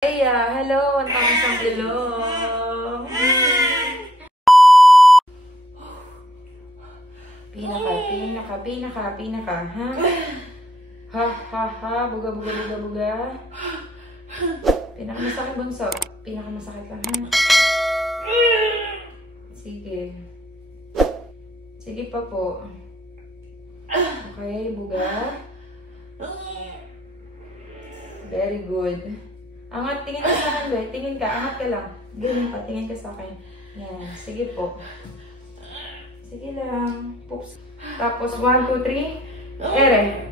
Hello, ang tamis ang ilong. Pinaka, ha? Ha, buga. Pinakamasakit, bunso. Pinakamasakit lang, ha? Sige. Sige pa po. Okay, buga. Very good. Angat, tingin ka sa akin, Be. Tingin ka, angat ka lang. Ganyan pa, tingin ka sa akin. Yan, sige po. Sige lang. Poops. Tapos, 1, 2, 3. Ere.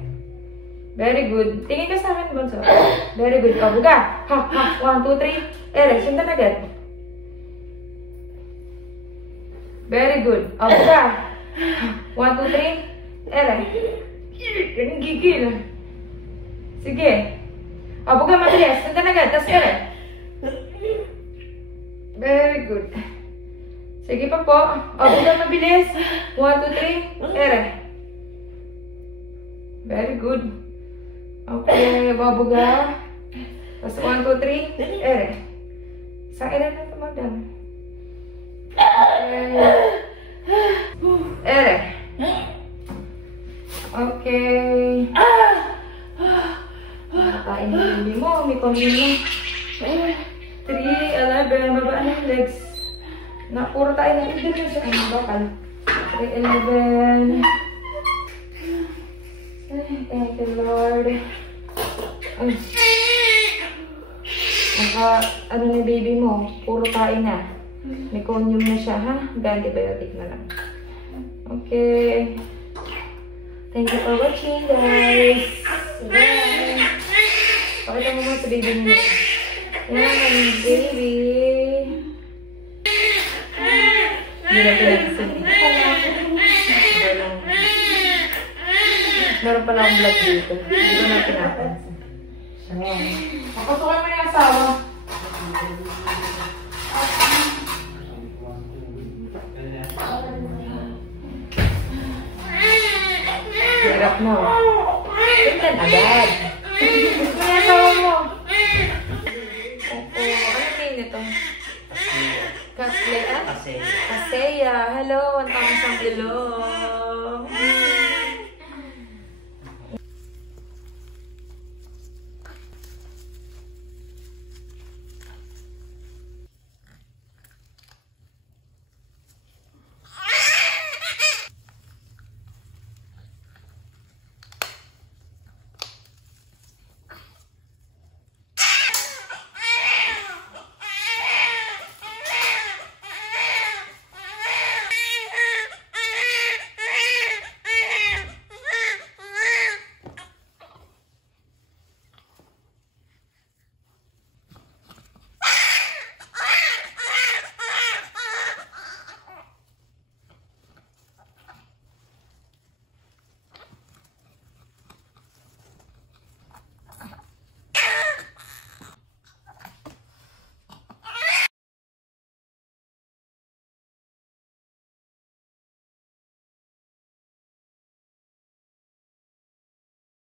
Very good. Tingin ka sa akin, Bonso. Very good. O, buga. Ha. 1, 2, 3. Ere, sundan agad. Very good. O, buga. 1, 2, 3. Ere. Ganyan gigil. Sige. O, buga mabilis. Sundan agad. Tapos, ere. Very good. Sige pa po. O, buga mabilis. 1, 2, 3. Ere. Very good. Okay, babuga. Tapos 1, 2, 3. Ere. Sa ere na tumagal. Okay. Ere. Okay. Nakain mo yung mo. May pamilya. 3, 11. Babaan ng legs. Puro tayo na idol na siya. Ano bakal? 3, 11. Thank you, Lord. Ay. Ano na baby mo? Puro kain na. May conium na siya, ha? Antibiotic na lang. Okay. Thank you for watching, guys. Bye. Pakita mo mga sa baby mo. Yan, baby. Hindi na pinagsasabi. Meron pala akong vlog dito. Hindi ko na pinapansin. Papasukan mo yung asawa. Hirap mo. Tingnan agad. Gusto mo yung asawa mo. Opo. Ano name nito? Kaseya. Hello, ang tamis ang ilong.